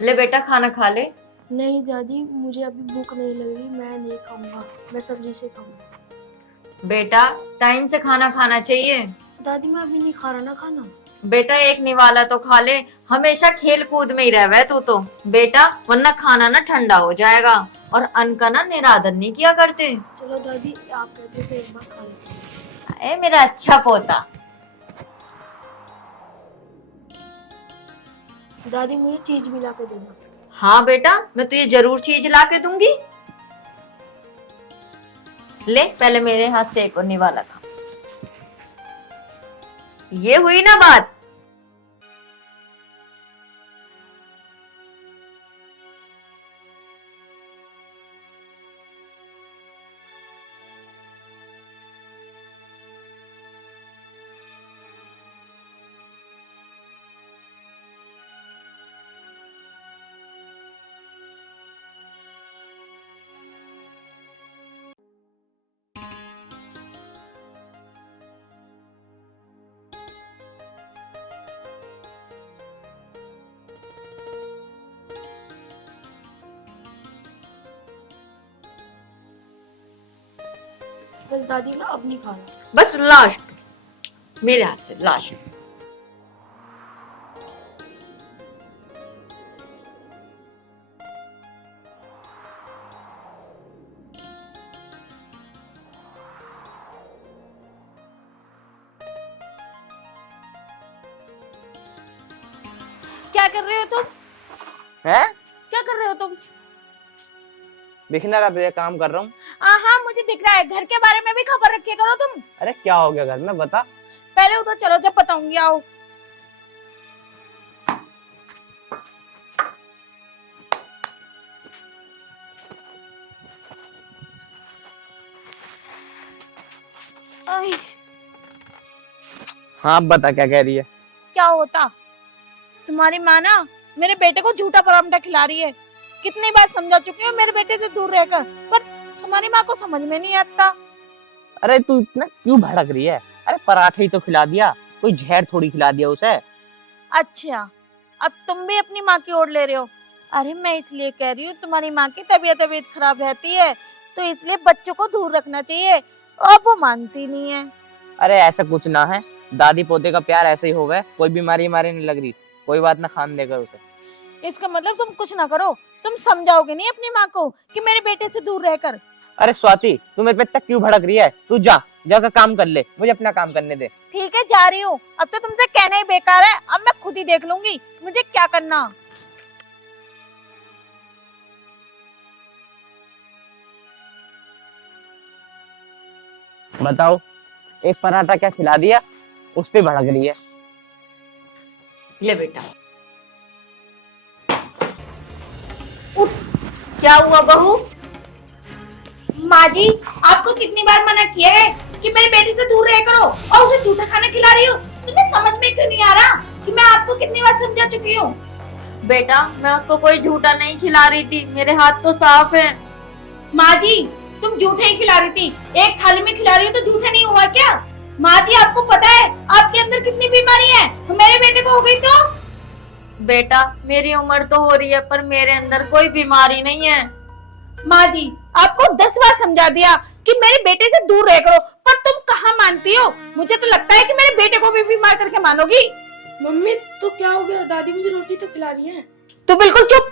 ले बेटा खाना खा ले। नहीं दादी, मुझे अभी भूख नहीं लग रही, मैं नहीं खाऊंगा, मैं सब्जी से खाऊंगा। बेटा टाइम से खाना खाना चाहिए। दादी मैं अभी नहीं खा रहा ना खाना। बेटा एक निवाला तो खा ले, हमेशा खेल कूद में ही रह तू तो बेटा, वरना खाना ना ठंडा हो जाएगा। और अन्न का ना निरादर नहीं किया करते। चलो दादी, आप कहते तो एक बार खा लेते। ए मेरा अच्छा पोता। दादी मुझे चीज भी ला के देना। हाँ बेटा, मैं तुझे जरूर चीज ला के दूंगी। ले पहले मेरे हाथ से एक और निवाला खा। ये हुई ना बात। बस दादी मैं अब नहीं खा रहा। बस लास्ट, मेरे हाथ से लास्ट। क्या कर रहे हो तुम? है? क्या कर रहे हो तुम? दिख ना रहा तुझे काम कर रहा हूँ। हाँ मुझे दिख रहा है, घर के बारे में भी खबर रखे करो तुम। अरे क्या हो गया घर में, बता। पहले उधर चलो, जब बताऊंगी आओ। आई, हाँ अब बता क्या कह रही है। क्या होता? तुम्हारी माँ ना मेरे बेटे को झूठा पराठा खिला रही है। कितनी बार समझा चुकी हूँ मेरे बेटे से दूर रहकर, पर तुम्हारी माँ को समझ में नहीं आता। अरे तू इतना क्यों भड़क रही है? अरे पराठा ही तो खिला दिया, कोई जहर थोड़ी खिला दिया उसे। अच्छा, अब तुम भी अपनी माँ की ओर ले रहे हो। अरे मैं इसलिए कह रही हूँ, तुम्हारी माँ की तबीयत खराब रहती है, तो इसलिए बच्चों को दूर रखना चाहिए। अब वो मानती नहीं है। अरे ऐसा कुछ ना है, दादी पोते का प्यार ऐसे ही होगा, कोई बीमारी हमारी नहीं लग रही। कोई बात ना, खान देकर उसे। इसका मतलब तुम कुछ ना करो, तुम समझाओगे नहीं अपनी माँ को कि मेरे बेटे से दूर रहकर। अरे स्वाति, तू मेरे पे इतना क्यों भड़क रही है? तू जा, जाकर काम कर ले, मुझे अपना काम करने दे। ठीक है जा रही हूँ, अब तो तुमसे कहना ही बेकार है, अब मैं खुद ही देख लूंगी मुझे क्या करना। बताओ, एक पराठा क्या खिला दिया, उस पे भड़क रही है। ले बेटा। उठ। क्या हुआ बहू? माँ जी, आपको कितनी बार मना किया है कि मेरे बेटे से दूर रह करो, और उसे झूठा खाना खिला रही हो। तुम्हें समझ में क्यों नहीं आ रहा कि मैं आपको कितनी बार समझा चुकी हूँ? बेटा मैं उसको कोई झूठा नहीं खिला रही थी, मेरे हाथ तो साफ है। माँ जी, तुम झूठे ही खिला रही थी। एक थाली में खिला रही हो तो झूठा नहीं हुआ क्या? माँ जी, आपको पता है आपके अंदर कितनी बीमारी है, तो मेरे बेटे को हो गई तो? बेटा मेरी उम्र तो हो रही है, पर मेरे अंदर कोई बीमारी नहीं है। माँ जी, आपको 10 बार समझा दिया कि मेरे बेटे से दूर रह करो, पर तुम कहाँ मानती हो? मुझे तो लगता है कि मेरे बेटे को भी बीमार करके मानोगी। मम्मी तो क्या हो गया, दादी मुझे रोटी तो खिला रही है। तू बिल्कुल चुप।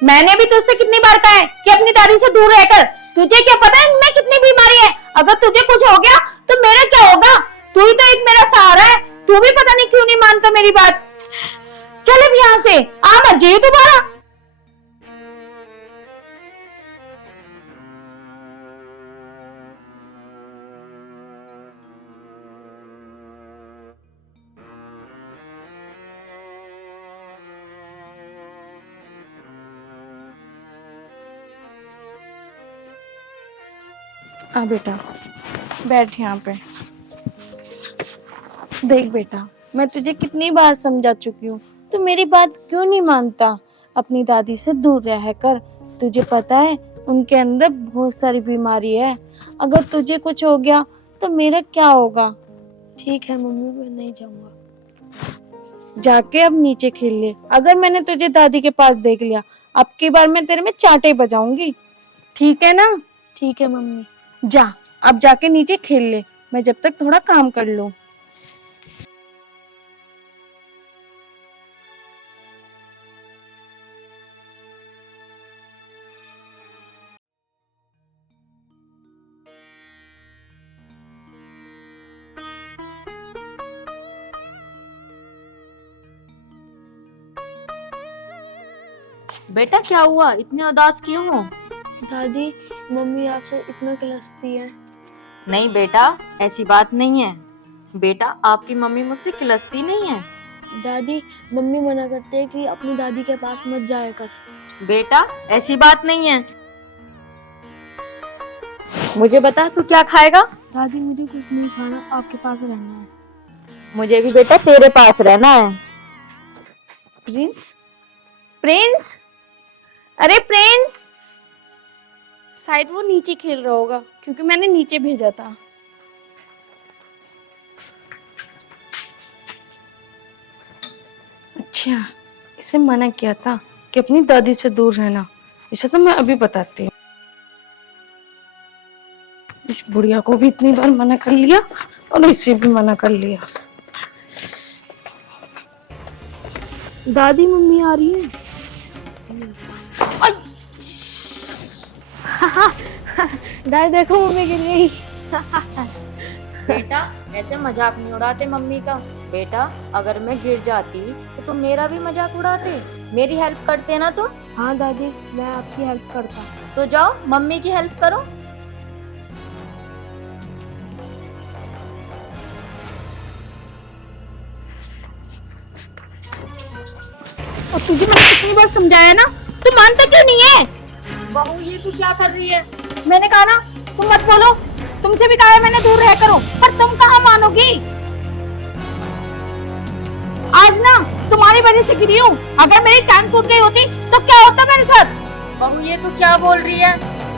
मैंने भी तुझसे कितनी बार कहा है कि अपनी दादी से दूर रहकर। तुझे क्या पता है इनमें कितनी बीमारी है? अगर तुझे कुछ हो गया तो मेरा क्या होगा? तू ही तो एक मेरा सहारा है, तू भी पता नहीं क्यों नहीं मानता मेरी बात। चल अब यहाँ से आ मत जाइए दोबारा। आ बेटा, बैठ यहाँ पे। देख बेटा, मैं तुझे कितनी बार समझा चुकी हूँ, तू मेरी बात क्यों नहीं मानता? अपनी दादी से दूर रह कर। तुझे पता है उनके अंदर बहुत सारी बीमारी है, अगर तुझे कुछ हो गया तो मेरा क्या होगा? ठीक है मम्मी, मैं नहीं जाऊंगा। जाके अब नीचे खेल ले। अगर मैंने तुझे दादी के पास देख लिया, अब की बार मैं तेरे में चांटे बजाऊंगी। ठीक है ना? ठीक है मम्मी। जा, अब जाके नीचे खेल ले, मैं जब तक थोड़ा काम कर लूं। बेटा क्या हुआ, इतने उदास क्यों हो? दादी, मम्मी आपसे इतना किलसती है। नहीं बेटा, ऐसी बात नहीं है। बेटा आपकी मम्मी मुझसे किलसती नहीं है। दादी, मम्मी मना करते हैं कि अपनी दादी के पास मत जाया कर। बेटा ऐसी बात नहीं है। मुझे बता तू क्या खाएगा? दादी, मुझे कुछ नहीं खाना, आपके पास रहना है। मुझे भी बेटा तेरे पास रहना है। प्रिंस, प्रिंस, अरे प्रिंस। शायद वो नीचे खेल रहा होगा, क्योंकि मैंने नीचे भेजा था। अच्छा, इसे मना किया था कि अपनी दादी से दूर रहना। इसे तो मैं अभी बताती हूँ। इस बुढ़िया को भी इतनी बार मना कर लिया और इसे भी मना कर लिया। दादी, मम्मी आ रही है। दादी देखो, मम्मी गिर गई। बेटा ऐसे मजाक नहीं उड़ाते मम्मी का। बेटा अगर मैं गिर जाती तो तुम मेरा भी मजाक उड़ाते, मेरी हेल्प करते ना। तो हाँ दादी, मैं आपकी हेल्प करता। तो जाओ मम्मी की हेल्प करो। और तुझे मैंने कितनी बार समझाया ना, तू मानता क्यों नहीं है? बहू ये तू क्या कर रही है? मैंने कहा ना तुम मत बोलो, तुमसे भी कहा है मैंने दूर रह करो, पर तुम कहाँ मानोगी? आज ना तुम्हारी वजह से गिरी हूँ, अगर मेरी टांग टूट गई होती तो क्या होता मेरे साथ? बहू ये तू क्या बोल रही है?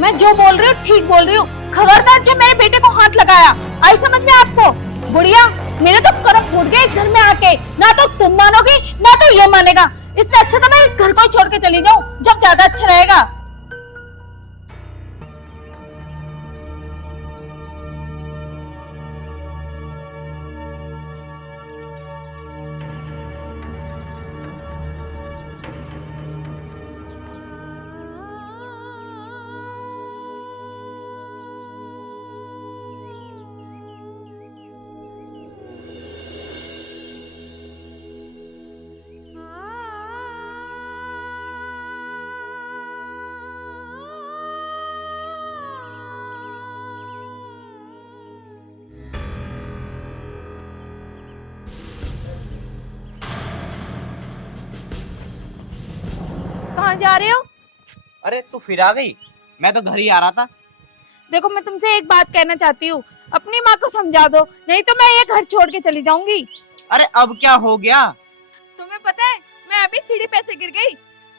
मैं जो बोल रही हूँ ठीक बोल रही हूँ। खबरदार जो मेरे बेटे को हाथ लगाया, आई समझ में आपको? बुढ़िया, मेरे तो करम फूट गए इस घर में आके। ना तो तुम मानोगी ना तो ये मानेगा। इससे अच्छा तो मैं इस घर को ही छोड़ के चली जाऊं, जब ज्यादा अच्छा रहेगा। कहाँ जा रहे हो? अरे तू फिर आ गई? मैं तो घर ही आ रहा था। देखो मैं तुमसे एक बात कहना चाहती हूँ, अपनी माँ को समझा दो, नहीं तो मैं ये घर छोड़ के चली जाऊंगी। अरे अब क्या हो गया? तुम्हें पता है मैं अभी सीढ़ी पे से गिर गई,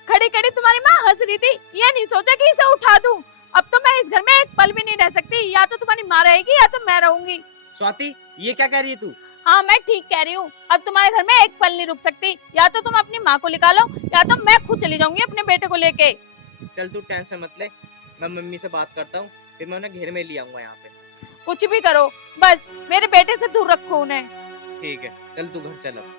खड़ी खड़ी तुम्हारी माँ हंस रही थी, ये नहीं सोचा कि इसे उठा दूं। अब तो मैं इस घर में एक पल भी नहीं रह सकती, या तो तुम्हारी माँ रहेगी या तो मैं रहूंगी। स्वाति, ये क्या कह रही है तू? हाँ मैं ठीक कह रही हूँ, अब तुम्हारे घर में एक पल नहीं रुक सकती, या तो तुम अपनी माँ को निकालो या तो मैं खुद चली जाऊंगी अपने बेटे को लेके। चल तू टेंशन मत ले, मैं मम्मी से बात करता हूँ, फिर मैं उन्हें घेर में ले आऊंगा यहाँ पे। कुछ भी करो, बस मेरे बेटे से दूर रखो उन्हें। ठीक है, चल तू घर चल अब।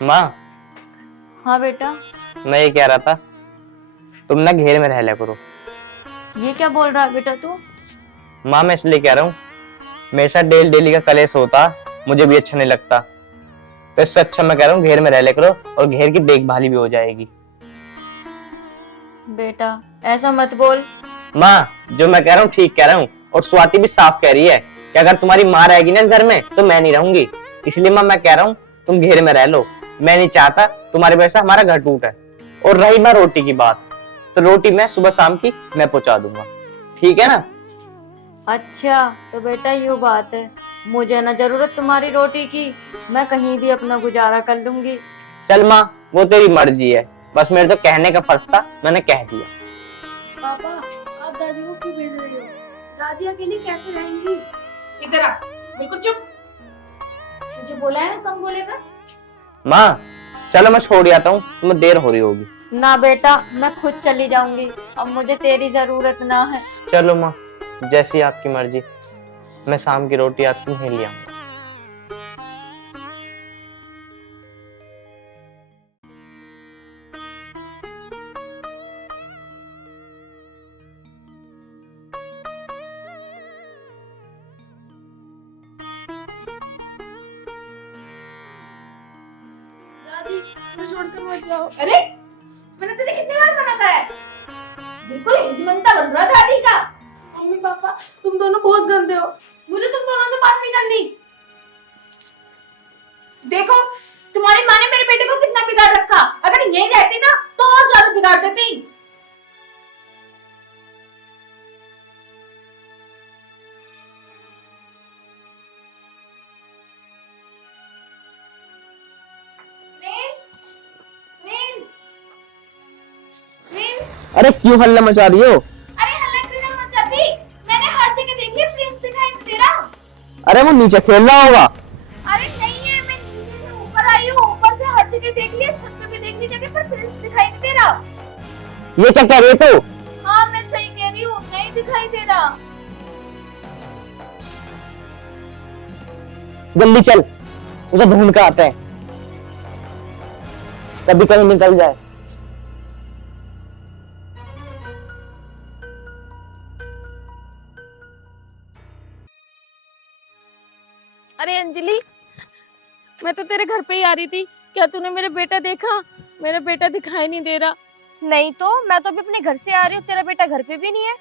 माँ, हाँ बेटा। मैं ये कह रहा था, तुम ना घेर में रह लिया करो। ये क्या बोल रहा है बेटा तू? माँ मैं इसलिए कह रहा हूँ, मेरे साथ डेली डेली का कलेश होता मुझे भी अच्छा नहीं लगता, तो इससे अच्छा मैं कह रहा हूँ घेर में रह लिया करो और घेर की देखभाली भी हो जाएगी। बेटा ऐसा मत बोल। माँ जो मैं कह रहा हूँ ठीक कह रहा हूँ, और स्वाति भी साफ कह रही है कि अगर तुम्हारी माँ रहेगी ना इस घर में तो मैं नहीं रहूंगी। इसलिए माँ मैं कह रहा हूँ तुम घेर में रह लो, मैं नहीं चाहता तुम्हारे वजह से हमारा घर टूटा है। और रही ना रोटी की बात, तो रोटी मैं सुबह शाम की मैं पहुंचा दूंगा, ठीक है ना? अच्छा तो बेटा यूँ बात है, मुझे ना जरूरत तुम्हारी रोटी की, मैं कहीं भी अपना गुजारा कर लूंगी। चल माँ, वो तेरी मर्जी है, बस मेरे तो कहने का फर्ज था, मैंने कह दिया। पापा आप दादी को क्यों भेज रही हो? दादी अकेली कैसे रहेंगी? इधर आ, बिल्कुल चुप। मुझे बोला है ना कम बोलेगा। माँ चलो मैं छोड़ आता हूँ, तुम्हें देर हो रही होगी। ना बेटा, मैं खुद चली जाऊंगी, अब मुझे तेरी जरूरत ना है। चलो माँ, जैसी आपकी मर्जी, मैं शाम की रोटी आज तुम्हें ले आऊंगा। दादी मुझे छोड़कर मत जाओ। अरे मैंने तुझे कितनी बार मना करा है? बिल्कुल हिजमंता बन रहा दादी का। मम्मी पापा तुम दोनों बहुत गंदे हो, मुझे तुम दोनों से बात नहीं करनी। देखो तुम्हारी माँ ने मेरे बेटे को कितना बिगाड़ रखा, अगर यही रहती ना तो और ज्यादा बिगाड़ देती। Prince, Prince, Prince. अरे क्यों हल्ला मचा रही हो? अरे हल्ला क्यों नहीं मचाती? मैंने हर जगह देख लिया, प्रिंस दिखाई नहीं दे रहा। अरे वो नीचे खेल रहा होगा। अरे नहीं है, मैं नीचे से ऊपर आई हूँ, ऊपर से हर जगह देख लिया, छत पे भी देख ली जगह पर प्रिंस दिखाई नहीं दे रहा। ये क्या कह रही है तू? हाँ मैं सही कह रही हूँ, नहीं दिखाई दे रहा। जल्दी चल, उसे ढूंढ कर आते हैं, कभी कहीं निकल जाए। अरे अंजलि, मैं तो तेरे घर पे ही आ रही थी, क्या तूने मेरा बेटा देखा? मेरा बेटा दिखाई नहीं दे रहा। नहीं तो मैं तो अभी अपने घर से आ रही हूँ, तेरा बेटा घर पे भी नहीं है।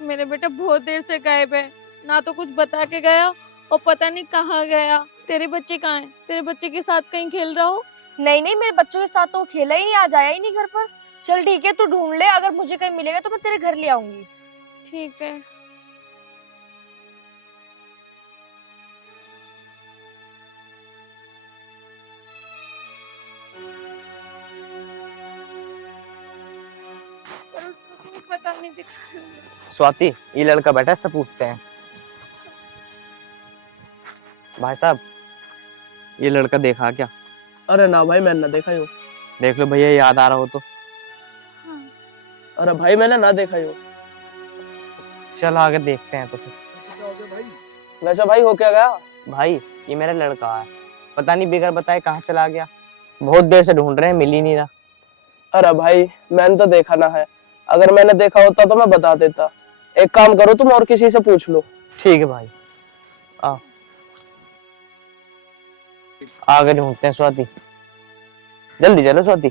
मेरा बेटा बहुत देर से गायब है, ना तो कुछ बता के गया और पता नहीं कहाँ गया। तेरे बच्चे कहाँ हैं? तेरे बच्चे के साथ कहीं खेल रहा हो? नहीं नहीं, मेरे बच्चों के साथ तो वो खेला ही नहीं, आज आया ही नहीं घर पर। चल ठीक है, तू ढूंढ ले, अगर मुझे कहीं मिलेगा तो मैं तेरे घर ले आऊंगी। ठीक है। पर उसको कोई पता नहीं दिखा। स्वाति, ये लड़का बैठा है, सब पूछते हैं। भाई साहब, ये लड़का देखा क्या? अरे ना भाई, मैंने ना देखा यो। देख लो भैया, याद आ रहा हो तो। अरे भाई मैंने ना देखा यो। चल आगे देखते हैं तो फिर। वैसे भाई हो क्या गया? भाई ये मेरा लड़का है, पता नहीं बगैर बताए कहाँ चला गया, बहुत देर से ढूंढ रहे हैं, मिल ही नहीं रहा। अरे भाई मैंने तो देखा ना है, अगर मैंने देखा होता तो मैं बता देता। एक काम करो, तुम और किसी से पूछ लो। ठीक है भाई, आओ आगे ढूंढते हैं। स्वाति जल्दी चलो स्वाति।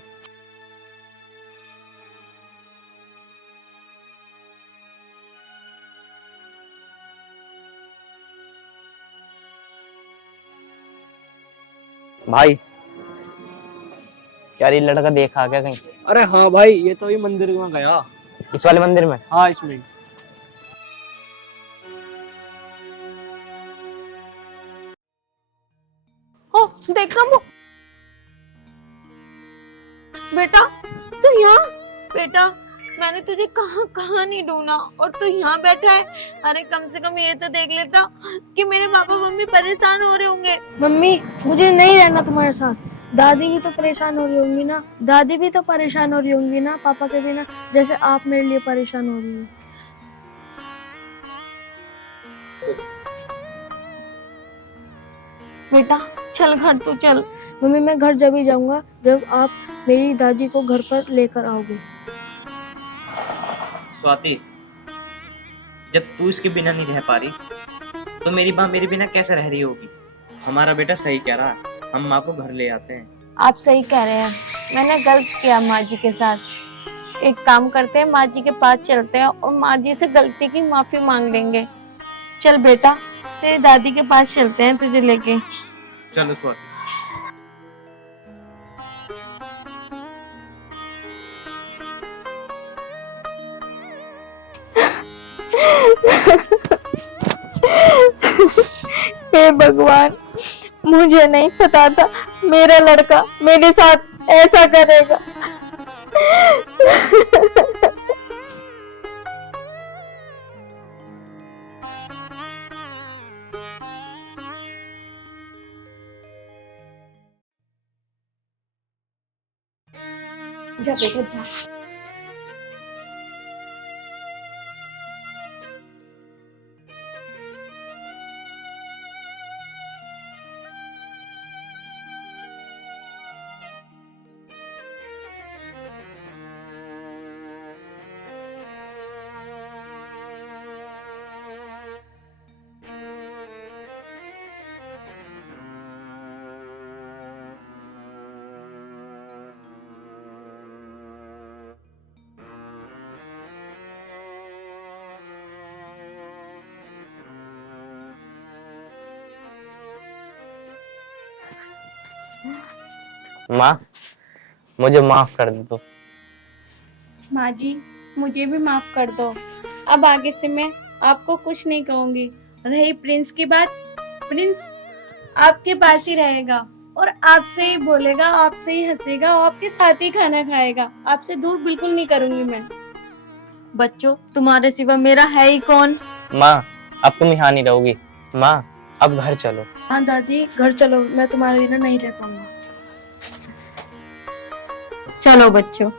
भाई क्या ये लड़का देखा क्या कहीं? अरे हाँ भाई, ये तो ये मंदिर में गया। इस वाले मंदिर में? हाँ इसमें। ओ देख रहा हूँ बेटा, तू यहाँ? बेटा मैंने तुझे कहाँ कहाँ नहीं ढूंढा और तू यहाँ बैठा है। अरे कम से कम ये तो देख लेता कि मेरे पापा मम्मी परेशान हो रहे होंगे। मम्मी मुझे नहीं रहना तुम्हारे साथ, दादी भी तो परेशान हो रही होंगी ना, दादी भी तो परेशान हो रही होंगी ना पापा के बिना, जैसे आप मेरे लिए परेशान हो रही हो। बेटा चल घर, तू चल। मम्मी मैं घर जब ही जाऊंगा जब आप मेरी दादी को घर पर लेकर आओगे। स्वाति, जब तू इसके बिना नहीं रह पा रही तो मेरी माँ मेरे बिना कैसे रह रही होगी? हमारा बेटा सही कह रहा है, हम माँ को घर ले आते हैं। आप सही कह रहे हैं, मैंने गलत किया माँ जी के साथ। एक काम करते हैं, माँ जी के पास चलते हैं और माँ जी से गलती की माफी मांग लेंगे। चल बेटा, तेरी दादी के पास चलते हैं तुझे लेके। चलो स्वाति। Ha ha ha. हे भगवान, मुझे नहीं पता था मेरा लड़का मेरे साथ ऐसा करेगा। जा बेटा जा। माँ, मुझे माफ कर दे तू। माँ जी, मुझे भी माफ कर दो। अब आगे से मैं आपको कुछ नहीं कहूंगी। रही प्रिंस की बात, प्रिंस आपके पास ही रहेगा और आपसे ही बोलेगा, आपसे ही हंसेगा और आपके साथ ही खाना खाएगा। आपसे दूर बिल्कुल नहीं करूंगी मैं। बच्चों, तुम्हारे सिवा मेरा है ही कौन? माँ, अब तुम यहाँ नहीं रहोगी। माँ, अब घर चलो। हाँ दादी, घर चलो, मैं तुम्हारे बिना नहीं रह पाऊंगा। चलो बच्चों।